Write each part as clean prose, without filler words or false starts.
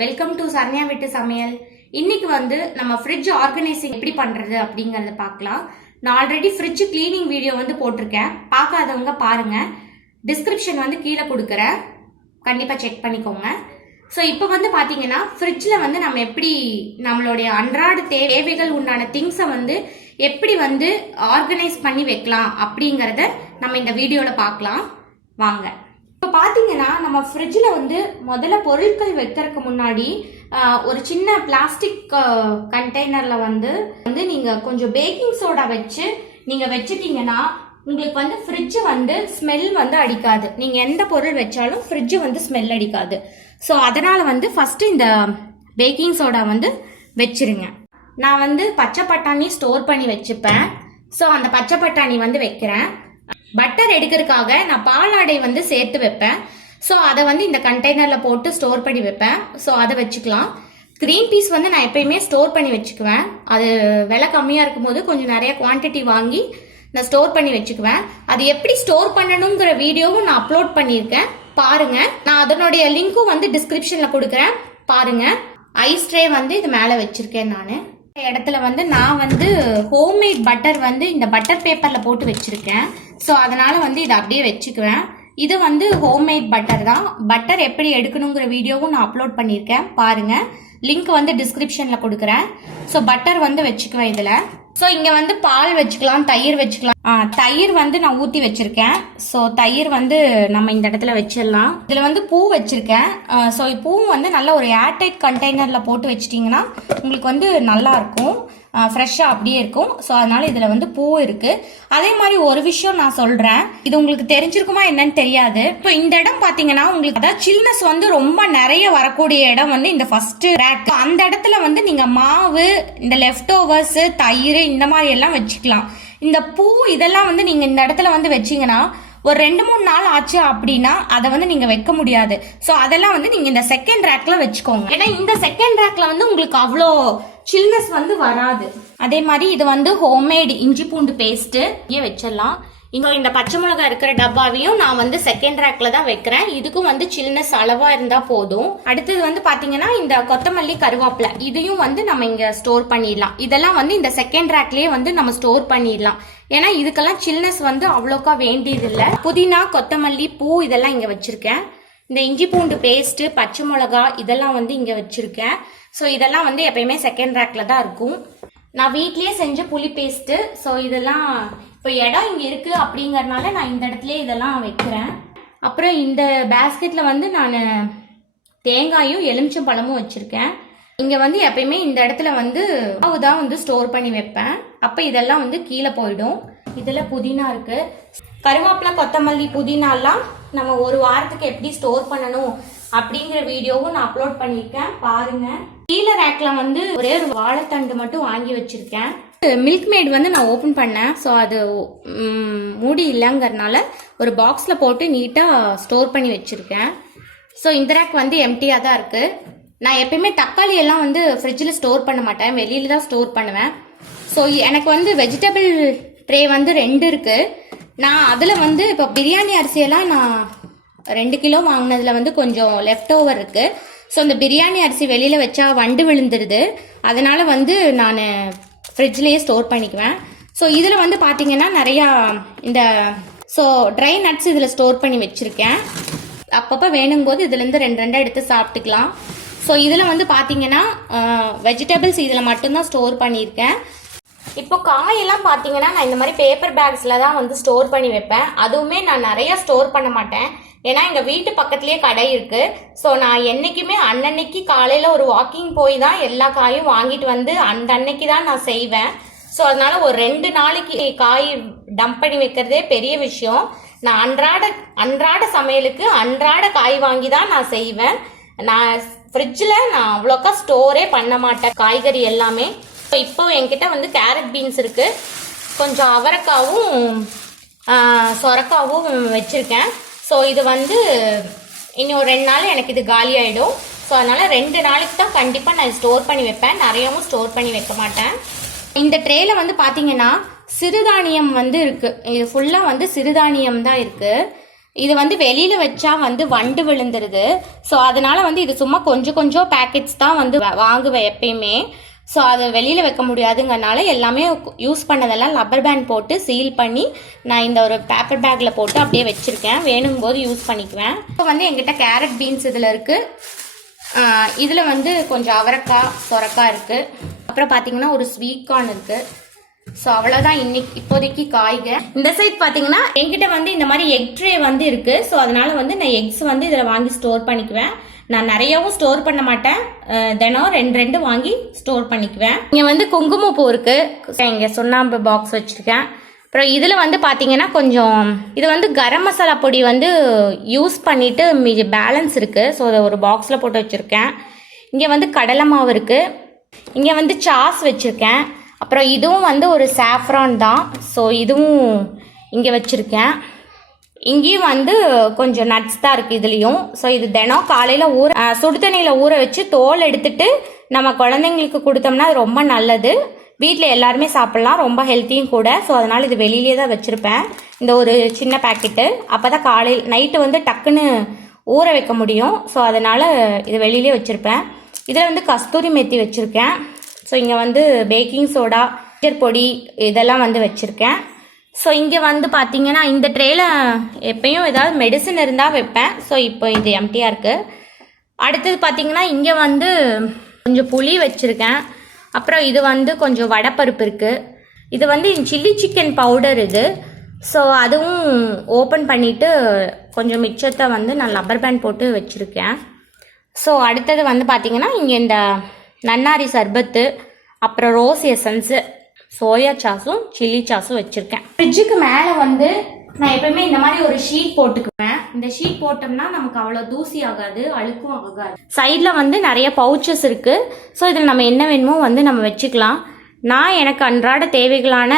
Welcome to Saranya வீட்டு சமையல். இன்னைக்கு வந்து நம்ம ஃப்ரிட்ஜ் ஆர்கனைசிங் எப்படி பண்றது அப்படிங்கறத பார்க்கலாம். நான் ஆல்ரெடி ஃப்ரிட்ஜ் கிளீனிங் வீடியோ வந்து போட்டிருக்கேன். பார்க்காதவங்க பாருங்க, டிஸ்கிரிப்ஷன் வந்து கீழே கொடுக்குறேன், கண்டிப்பா செக் பண்ணிக்கோங்க. ஸோ இப்போ வந்து பார்த்தீங்கன்னா ஃப்ரிட்ஜில் வந்து நம்ம எப்படி நம்மளுடைய அன்றாட தேவைகள் உண்டான திங்ஸை வந்து எப்படி வந்து ஆர்கனைஸ் பண்ணி வைக்கலாம் அப்படிங்கிறத நம்ம இந்த வீடியோவில் பார்க்கலாம் வாங்க. இப்போ பார்த்தீங்கன்னா நம்ம ஃப்ரிட்ஜில் வந்து முதல்ல பொருட்கள் வைக்கிறதுக்கு முன்னாடி ஒரு சின்ன பிளாஸ்டிக் கண்டெய்னரில் வந்து நீங்கள் கொஞ்சம் பேக்கிங் சோடா வச்சு நீங்கள் வச்சுட்டீங்கன்னா உங்களுக்கு வந்து ஃப்ரிட்ஜ் வந்து ஸ்மெல் வந்து அடிக்காது. நீங்கள் எந்த பொருள் வச்சாலும் ஃப்ரிட்ஜ் வந்து ஸ்மெல் அடிக்காது. ஸோ அதனால் வந்து ஃபஸ்ட்டு இந்த பேக்கிங் சோடா வந்து வச்சிருங்க. நான் வந்து பச்சை பட்டாணி ஸ்டோர் பண்ணி வச்சுப்பேன். ஸோ அந்த பச்சை பட்டாணி வந்து வைக்கிறேன். பட்டர் எடுக்கிறதுக்காக நான் பாலாடை வந்து சேர்த்து வைப்பேன். ஸோ அதை வந்து இந்த கண்டெய்னரில் போட்டு ஸ்டோர் பண்ணி வைப்பேன். ஸோ அதை வச்சுக்கலாம். க்ரீன் பீஸ் வந்து நான் எப்பயுமே ஸ்டோர் பண்ணி வச்சுக்குவேன். அது விலை கம்மியாக இருக்கும்போது கொஞ்சம் நிறைய குவான்டிட்டி வாங்கி நான் ஸ்டோர் பண்ணி வச்சுக்குவேன். அது எப்படி ஸ்டோர் பண்ணணுங்கிற வீடியோவும் நான் அப்லோட் பண்ணியிருக்கேன், பாருங்க. நான் அதனுடைய லிங்க்கும் வந்து டிஸ்கிரிப்ஷன்ல கொடுக்குறேன், பாருங்க. ஐஸ் ட்ரே வந்து இது மேலே வச்சிருக்கேன். நான் இடத்துல வந்து நான் வந்து ஹோம்மேட் பட்டர் வந்து இந்த பட்டர் பேப்பர்ல போட்டு வச்சிருக்கேன். ஸோ அதனால வந்து இதை அப்படியே வச்சுக்குவேன். இது வந்து ஹோம்மேட் பட்டர் தான். பட்டர் எப்படி எடுக்கணுங்கிற வீடியோவும் நான் அப்லோட் பண்ணியிருக்கேன், பாருங்க. லிங்க் வந்து டிஸ்கிரிப்ஷன்ல கொடுக்குறேன். ஸோ பட்டர் வந்து வச்சுக்குவேன் இதுல. ஸோ இங்க வந்து பால் வச்சுக்கலாம், தயிர் வச்சுக்கலாம். தயிர் வந்து நான் ஊற்றி வச்சிருக்கேன். ஸோ தயிர் வந்து நம்ம இந்த இடத்துல வச்சிடலாம். இதில் வந்து பூ வச்சிருக்கேன். ஸோ பூ வந்து நல்ல ஒரு ஏர்டைட் கண்டெய்னரில் போட்டு வச்சிட்டிங்கன்னா உங்களுக்கு வந்து நல்லா இருக்கும், ஃப்ரெஷ்ஷாக அப்படியே இருக்கும். ஸோ அதனால இதில் வந்து பூ இருக்கு. அதே மாதிரி ஒரு விஷயம் நான் சொல்கிறேன், இது உங்களுக்கு தெரிஞ்சிருக்குமா என்னன்னு தெரியாது. இப்போ இந்த இடம் பார்த்தீங்கன்னா உங்களுக்கு அதாவது சில்னஸ் வந்து ரொம்ப நிறைய வரக்கூடிய இடம் வந்து இந்த ஃபர்ஸ்ட் ரேக். அந்த இடத்துல வந்து நீங்கள் மாவு, இந்த லெஃப்ட் ஓவர்ஸ், தயிர் இந்த மாதிரி எல்லாம் வச்சுக்கலாம். இந்த பூ இதெல்லாம் வந்து நீங்க இந்த இடத்துல வந்து வச்சீங்கன்னா ஒரு 2-3 நாள் ஆச்சு அப்படின்னா அதை வந்து நீங்க வைக்க முடியாது. ஸோ அதெல்லாம் வந்து நீங்க இந்த செகண்ட் ரேக்ல வச்சுக்கோங்க. ஏன்னா இந்த செகண்ட் ரேக்ல வந்து உங்களுக்கு அவ்வளோ சில்னஸ் வந்து வராது. அதே மாதிரி இது வந்து ஹோம்மேட் இஞ்சி பூண்டு பேஸ்ட் வச்சிடலாம். இந்த பச்சை மிளகாய் இருக்கிற டப்பாவையும் நான் வந்து செகண்ட் ரேக்ல தான் வைக்கிறேன். இதுக்கும் வந்து சில்னஸ் அளவா இருந்தா போதும். அடுத்தது வந்து பாத்தீங்கன்னா இந்த கொத்தமல்லி, கருவேப்பிலை இதையும் வந்து நம்ம இங்க ஸ்டோர் பண்ணிடலாம். இதெல்லாம் வந்து இந்த செகண்ட் ரேக்லயே வந்து நம்ம ஸ்டோர் பண்ணிடலாம். ஏன்னா இதுக்கெல்லாம் சில்னஸ் வந்து அவ்வளோக்கா வேண்டியது இல்லை. புதினா, கொத்தமல்லி, பூ இதெல்லாம் இங்க வச்சிருக்கேன். இந்த இஞ்சி பூண்டு பேஸ்ட், பச்சை மிளகா இதெல்லாம் வந்து இங்க வச்சிருக்கேன். ஸோ இதெல்லாம் வந்து எப்பயுமே செகண்ட் ரேக்ல தான் இருக்கும். நான் வீட்லயே செஞ்ச புளி பேஸ்ட். ஸோ இதெல்லாம் இப்போ இடம் இங்கே இருக்குது அப்படிங்கறதுனால நான் இந்த இடத்துல இதெல்லாம் வைக்கிறேன். அப்புறம் இந்த பேஸ்கெட்டில் வந்து நான் தேங்காயும் எலுமிச்சம் பழமும் வச்சுருக்கேன். இங்கே வந்து எப்பயுமே இந்த இடத்துல வந்து மாவு தான் வந்து ஸ்டோர் பண்ணி வைப்பேன். அப்போ இதெல்லாம் வந்து கீழே போயிடும். இதில் புதினா இருக்குது. கருவேப்பிலை, கொத்தமல்லி, புதினாலாம் நம்ம ஒரு வாரத்துக்கு எப்படி ஸ்டோர் பண்ணணும் அப்படிங்கிற வீடியோவும் நான் அப்லோட் பண்ணியிருக்கேன், பாருங்க. கீழே ரேக்ல வந்து ஒரே ஒரு வாழைத்தண்டு மட்டும் வாங்கி வச்சிருக்கேன். மில்க் மேட் வந்து நான் ஓப்பன் பண்ணேன். ஸோ அது மூடி இல்லைங்கிறதுனால ஒரு பாக்ஸில் போட்டு நீட்டாக ஸ்டோர் பண்ணி வச்சுருக்கேன். ஸோ இந்த ரேக் வந்து எம்டியாக தான் இருக்குது. நான் எப்பயுமே தக்காளி எல்லாம் வந்து ஃப்ரிட்ஜில் ஸ்டோர் பண்ண மாட்டேன், வெளியில் தான் ஸ்டோர் பண்ணுவேன். ஸோ எனக்கு வந்து வெஜிடபிள் ட்ரே வந்து 2 இருக்குது. நான் அதில் வந்து இப்போ பிரியாணி அரிசியெல்லாம் நான் 2 கிலோ வாங்கினதில் வந்து கொஞ்சம் லெஃப்ட் ஓவர் இருக்குது. ஸோ இந்த பிரியாணி அரிசி வெளியில் வச்சா வண்டு விழுந்துருது. அதனால் வந்து நான் ஃப்ரிட்ஜ்லேயே ஸ்டோர் பண்ணிக்குவேன். ஸோ இதில் வந்து பார்த்தீங்கன்னா நிறையா இந்த ட்ரை நட்ஸ் இதில் ஸ்டோர் பண்ணி வச்சுருக்கேன். அப்பப்போ வேணும்போது இதுலேருந்து 2 எடுத்து சாப்பிட்டுக்கலாம். ஸோ இதில் வந்து பார்த்தீங்கன்னா வெஜிடபிள்ஸ் இதில் மட்டும்தான் ஸ்டோர் பண்ணியிருக்கேன். இப்போ காயெல்லாம் பார்த்தீங்கன்னா நான் இந்த மாதிரி பேப்பர் பேக்ஸில் தான் வந்து ஸ்டோர் பண்ணி வைப்பேன். அதுவுமே நான் நிறையா ஸ்டோர் பண்ண மாட்டேன். ஏன்னா எங்கள் வீட்டு பக்கத்துலேயே கடை இருக்குது. ஸோ நான் என்றைக்குமே அன்னன்னைக்கு காலையில் ஒரு வாக்கிங் போய் தான் எல்லா காயும் வாங்கிட்டு வந்து அந்த அன்னைக்கு தான் நான் செய்வேன். ஸோ அதனால ஒரு 2 நாளைக்கு காய் டம்ப் பண்ணி வைக்கிறதே பெரிய விஷயம். நான் அன்றாட சமையலுக்கு அன்றாட காய் வாங்கி தான் நான் செய்வேன். நான் ஃப்ரிட்ஜில் நான் அவ்வளோக்கா ஸ்டோரே பண்ண மாட்டேன் காய்கறி எல்லாமே. இப்போ என்கிட்ட வந்து கேரட் பீன்ஸ் இருக்குது, கொஞ்சம் அவரைக்காவும் சொரக்காவும் வச்சுருக்கேன். ஸோ இது வந்து இன்னும் 2 நாள் எனக்கு இது காலி ஆகிடும். ஸோ அதனால் 2 நாளைக்கு தான் கண்டிப்பாக நான் ஸ்டோர் பண்ணி வைப்பேன், நிறையாவும் ஸ்டோர் பண்ணி வைக்க மாட்டேன். இந்த ட்ரேயில் வந்து பார்த்தீங்கன்னா சிறுதானியம் வந்து இருக்குது. இது ஃபுல்லாக வந்து சிறுதானியம் தான் இருக்குது. இது வந்து வெளியில் வச்சா வந்து வண்டு விழுந்துருது. ஸோ அதனால வந்து இது சும்மா கொஞ்சம் கொஞ்சம் பேக்கெட்ஸ் தான் வந்து வாங்குவேன் எப்பயுமே. ஸோ அதை வெளியில் வைக்க முடியாதுங்கிறனால எல்லாமே யூஸ் பண்ணதெல்லாம் ரப்பர் பேண்ட் போட்டு சீல் பண்ணி நான் இந்த ஒரு பேப்பர் பேக்கில் போட்டு அப்படியே வச்சுருக்கேன். வேணுங்கும் போது யூஸ் பண்ணிக்குவேன். இப்போ வந்து என்கிட்ட கேரட் பீன்ஸ் இதில் இருக்குது. இதில் வந்து கொஞ்சம் அவரைக்காய் சொரக்காய் இருக்குது. அப்புறம் பார்த்தீங்கன்னா ஒரு ஸ்வீட் கார்ன் இருக்குது. ஸோ அவ்வளோதான் இப்போதைக்கு காய்க. இந்த சைட் பார்த்தீங்கன்னா என்கிட்ட வந்து இந்த மாதிரி எக் ட்ரே வந்து இருக்குது. ஸோ அதனால வந்து நான் எக்ஸ் வந்து இதில் வாங்கி ஸ்டோர் பண்ணிக்குவேன். நான் நிறையவும் ஸ்டோர் பண்ண மாட்டேன், தினம் ரெண்டு வாங்கி ஸ்டோர் பண்ணிக்குவேன். இங்கே வந்து குங்குமப்பூ இருக்குது, இங்கே சுண்ணாம்பு பாக்ஸ் வச்சுருக்கேன். அப்புறம் இதில் வந்து பார்த்தீங்கன்னா கொஞ்சம் இது வந்து கரம் மசாலா பொடி வந்து யூஸ் பண்ணிவிட்டு மீதி பேலன்ஸ் இருக்குது. ஸோ அதை ஒரு பாக்ஸில் போட்டு வச்சுருக்கேன். இங்கே வந்து கடலை மாவு இருக்குது. இங்கே வந்து சாஸ் வச்சுருக்கேன். அப்புறம் இதுவும் வந்து ஒரு சாஃப்ரான் தான். ஸோ இதுவும் இங்கே வச்சுருக்கேன். இங்கேயும் வந்து கொஞ்சம் நட்ஸ் தான் இருக்குது இதுலேயும். ஸோ இது தினம் காலையில் சுடுதண்ணியில் ஊற வச்சு தோல் எடுத்துட்டு நம்ம குழந்தைங்களுக்கு கொடுத்தோம்னா அது ரொம்ப நல்லது. வீட்டில் எல்லாருமே சாப்பிட்லாம், ரொம்ப ஹெல்த்தியும் கூட. ஸோ அதனால் இது வெளியிலே தான் வச்சுருப்பேன், இந்த ஒரு சின்ன பேக்கெட்டு. அப்போ தான் காலையில் நைட்டு வந்து டக்குன்னு ஊற வைக்க முடியும். ஸோ அதனால் இது வெளியிலே வச்சுருப்பேன். இதில் வந்து கஸ்தூரி மெத்தி வச்சுருக்கேன். ஸோ இங்கே வந்து பேக்கிங் சோடா, பொடி இதெல்லாம் வந்து வச்சுருக்கேன். ஸோ இங்கே வந்து பார்த்தீங்கன்னா இந்த ட்ரேயில் எப்பயும் ஏதாவது மெடிசன் இருந்தால் வைப்பேன். ஸோ இப்போ இது எம்டியாக இருக்குது. அடுத்தது பார்த்தீங்கன்னா இங்கே வந்து கொஞ்சம் புளி வச்சுருக்கேன். அப்புறம் இது வந்து கொஞ்சம் வடைப்பருப்பு இருக்குது. இது வந்து சில்லி சிக்கன் பவுடர் இது. ஸோ அதுவும் ஓப்பன் பண்ணிவிட்டு கொஞ்சம் மிச்சத்தை வந்து நான் ரப்பர் பேண்ட் போட்டு வச்சுருக்கேன். ஸோ அடுத்தது வந்து பார்த்தீங்கன்னா இங்கே இந்த நன்னாரி சர்பத்து, அப்புறம் ரோஸ் எசன்ஸு, சோயா சாஸும் சில்லி சாஸும் வச்சுருக்கேன். ஃப்ரிட்ஜுக்கு மேலே வந்து நான் எப்பவுமே இந்த மாதிரி ஒரு ஷீட் போட்டுக்குவேன். இந்த ஷீட் போட்டோம்னா நமக்கு அவ்வளோ தூசி ஆகாது, அழுக்கும் ஆகாது. சைடில் வந்து நிறைய பவுச்சஸ் இருக்குது. ஸோ இதில் நம்ம என்ன வேணுமோ வந்து நம்ம வச்சுக்கலாம். நான் எனக்கு அன்றாட தேவைகளான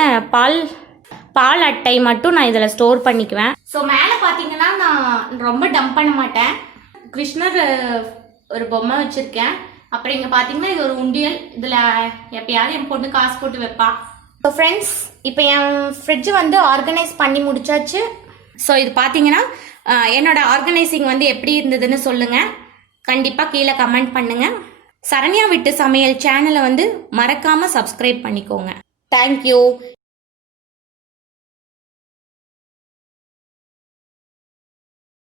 பால் அட்டை மட்டும் நான் இதில் ஸ்டோர் பண்ணிக்குவேன். ஸோ மேலே பார்த்தீங்கன்னா நான் ரொம்ப டம்ப் பண்ண மாட்டேன். கிருஷ்ணர் ஒரு பொம்மை வச்சுருக்கேன். அப்புறம் இங்கே பார்த்தீங்கன்னா இது ஒரு உண்டியல். இதில் எப்பயாவது என் பொண்ணு காசு போட்டு வைப்பா. ஸோ ஃப்ரெண்ட்ஸ், இப்போ என் ஃப்ரிட்ஜ் வந்து ஆர்கனைஸ் பண்ணி முடிச்சாச்சு. ஸோ இது பார்த்தீங்கன்னா என்னோட ஆர்கனைசிங் வந்து எப்படி இருந்ததுன்னு சொல்லுங்கள். கண்டிப்பாக கீழே கமெண்ட் பண்ணுங்கள். சரண்யா வீட்டு சமையல் சேனலை வந்து மறக்காமல் சப்ஸ்கிரைப் பண்ணிக்கோங்க. தேங்க்யூ.